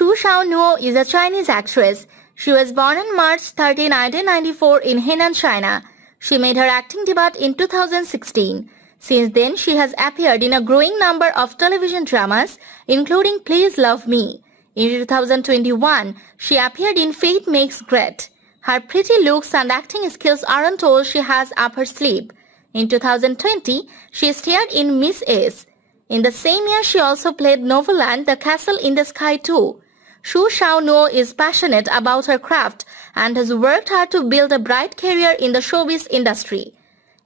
Xu Shaonuo is a Chinese actress. She was born on March 30, 1994 in Henan, China. She made her acting debut in 2016. Since then, she has appeared in a growing number of television dramas, including Please Love Me. In 2021, she appeared in Fate Makes Great. Her pretty looks and acting skills aren't all she has up her sleeve. In 2020, she starred in Miss Ace. In the same year, she also played Novaland, The Castle in the Sky too. Xu Shaonuo is passionate about her craft and has worked hard to build a bright career in the showbiz industry.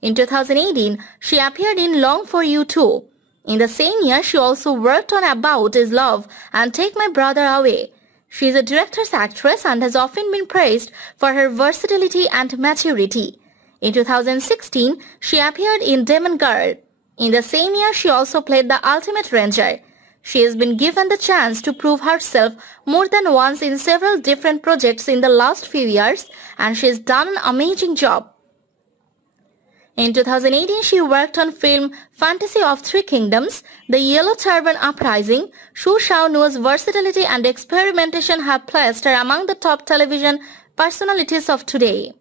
In 2018, she appeared in Long for You too. In the same year, she also worked on About Is Love and Take My Brother Away. She is a director's actress and has often been praised for her versatility and maturity. In 2016, she appeared in Demon Girl. In the same year, she also played the Ultimate Ranger. She has been given the chance to prove herself more than once in several different projects in the last few years, and she has done an amazing job. In 2018, she worked on film Fantasy of Three Kingdoms, The Yellow Turban Uprising. Xu Shaonuo's versatility and experimentation have placed her among the top television personalities of today.